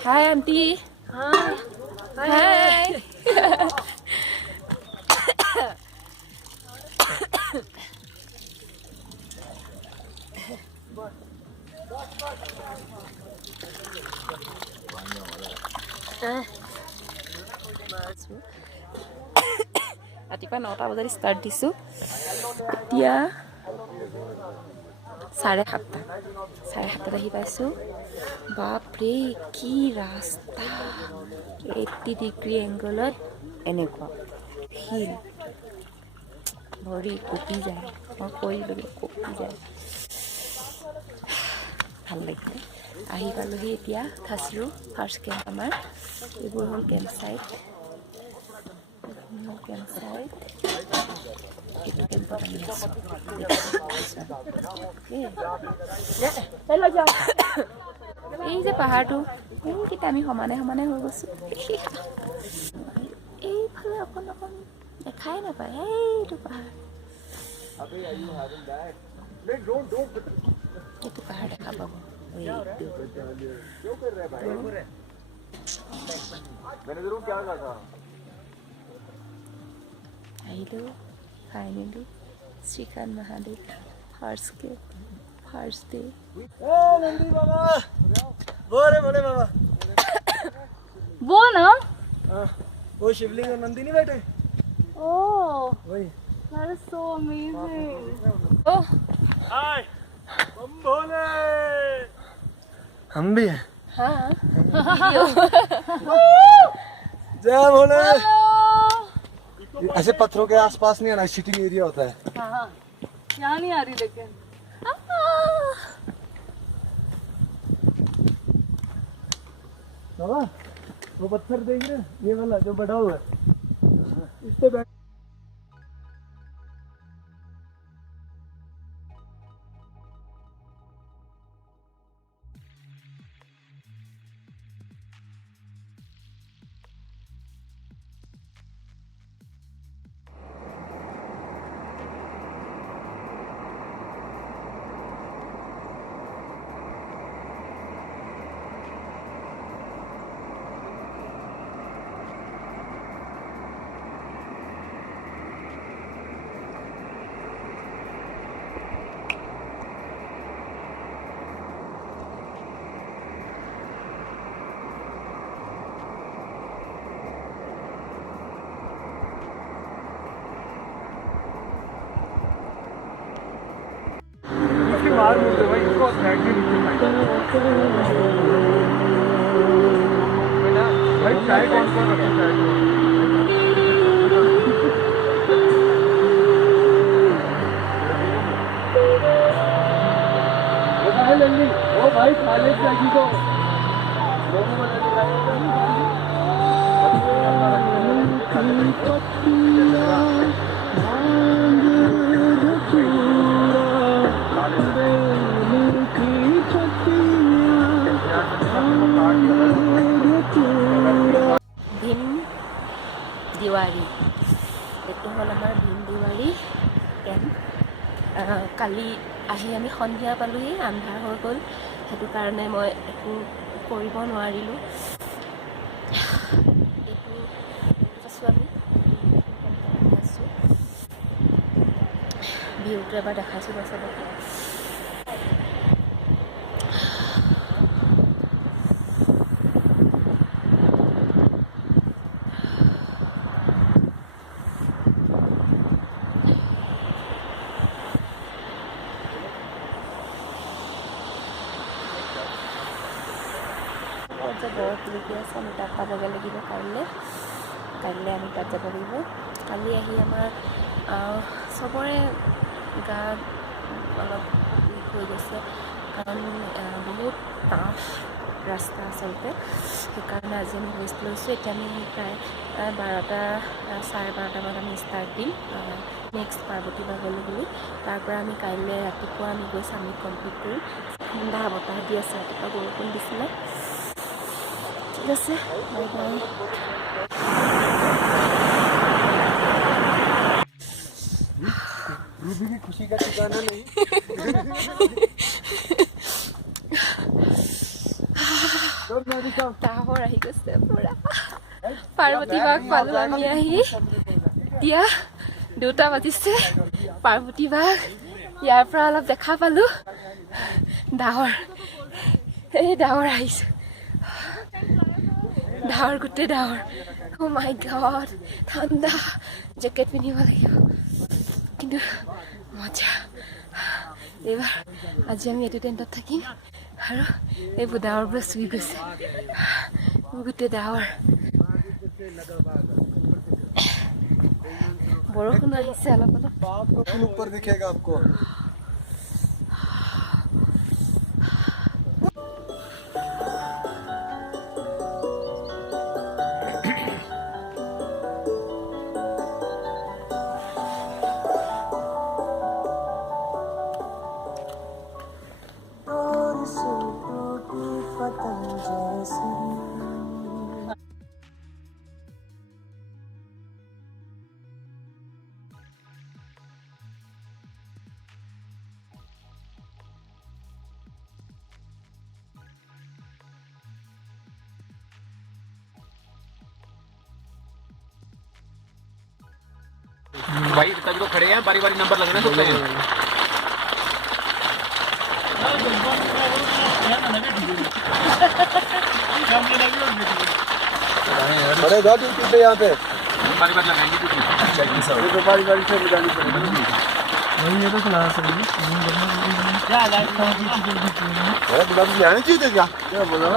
Hi, auntie. Hi. Hi. ৰাতিপুৱা 9টা বজাত start দিছোঁ এতিয়া 7:30 আহি পাইছোঁ বাপৰে কি ৰাস্তা 80 ডিগ্ৰী এংগলত এনেকুৱা শিল ভৰি কঁপি যায় মই কৈ দিলোঁ কঁপি যায় ভাল লাগিলে আহি পালোহি এতিয়া খাছৰু ফাৰ্ষ্ট কেম্প আমাৰ এইবোৰ হ'ল কেম্প চাইট এইটো কেম্পত আমি আছোঁ এই যে পাহাৰটো এইকেইটা আমি সমানে সমানে হৈ গৈছোঁ এইফালে অকণ অকণ দেখাই নাপায় এইটো পাহাৰ এইটো পাহাৰ দেখা পাব আহিলোঁ finally Srikanth Mahadev first day Nandi Baba वो रे बोले बाबा वो ना वो शिवलिंग और नंदी नहीं बैठे Oh, वही that is so amazing. Oh, हाय बम भोले हम भी हैं हाँ जय भोले Hello. ऐसे पत्थरों के आसपास नहीं आना सिटिंग एरिया होता है हाँ यहाँ नहीं आ रही लेकिन बाबा वो पत्थर देख रहे हैं? ये वाला जो बड़ा हुआ है इस पे बैठ इसके बाहर मुड़ दो भाई इसको साइड में नीचे भाई चाय कौन कौन रखा चाय वो भाई लल्ली वो भाई खाले चाहिए को ভীম দিৱালী এইটো হ'ল আমাৰ ভীম দিৱালী কেম্প কালি আহি আমি সন্ধিয়া পালোহি আন্ধাৰ হৈ গ'ল সেইটো কাৰণে মই একো কৰিব নোৱাৰিলোঁ এইটো আছোঁ আমি আছোঁ ভিউটো এবাৰ দেখাইছোঁ চবকে যে বৰফ লিখি আছে আমি তাত পাবগৈ লাগিব কাইলৈ আমি তাত যাব লাগিব কালি আহি আমাৰ চবৰে গা অলপ উইক হৈ গৈছে কাৰণ বহুত টাফ ৰাস্তা আচলতে সেইকাৰণে আজি আমি ৰেষ্ট লৈছোঁ এতিয়া আমি প্ৰায় 12:30 আমি ষ্টাৰ্ট দিম নেক্সট পাৰ্বতী বাগলৈ বুলি তাৰ পৰা আমি কাইলৈ ৰাতিপুৱা আমি গৈ চামিট কমপ্লিট কৰিম ঠাণ্ডা বতাহ দি আছে ৰাতিপুৱা বৰষুণ দিছিলে ঠিক আছে বাই বাই रूबी की खुशी का ठिकाना नहीं ডাৱৰ আহি গৈছে পুৰা পাৰ্বতী বাক পালো আমি আহি এতিয়া 2টা বাজিছে পাৰ্বতী বাক ইয়াৰ পৰা অলপ দেখা পালো ডাৱৰ এই ডাৱৰ আহিছে ডাৱৰ গোটেই ডাৱৰ ও মাই গড ঠাণ্ডা জেকেট পিন্ধিব লাগিব কিন্তু মজা এইবাৰ আজি আমি এইটো টেণ্টত থাকিম আৰু এইবোৰ ডাৱৰবোৰ চুই গৈছে গোটেই ডাৱৰ বৰষুণ আহিছে অলপ অলপ ऊपर दिखेगा आपको भाई तभी तो खड़े हैं बारी बारी नंबर लगना सबसे बड़े गाड़ी पे यहाँ पे बारी बारी लगाएंगे ये तो बारी बारी से लगानी पड़ेगी वही ये तो क्लास है क्या लाइट का चीज है बड़ा बुला के आने चाहिए क्या बोला